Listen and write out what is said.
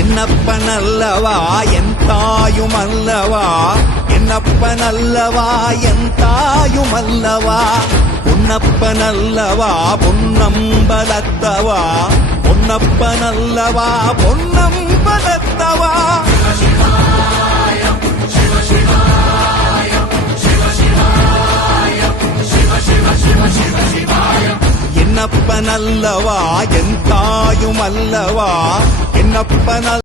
என்னப்பனல்லவா என் தாயுமல்லவா, என்னப்பனல்லவா என் தாயுமல்லவா, பொன்னப்பனல்லவா பொன்னம்பலத்தவா, பொன்னப்பனல்லவா பொன்னம்பலத்தவா. என்னப்பனல்லவா என் தாயுமல்லவா, என்னப்பன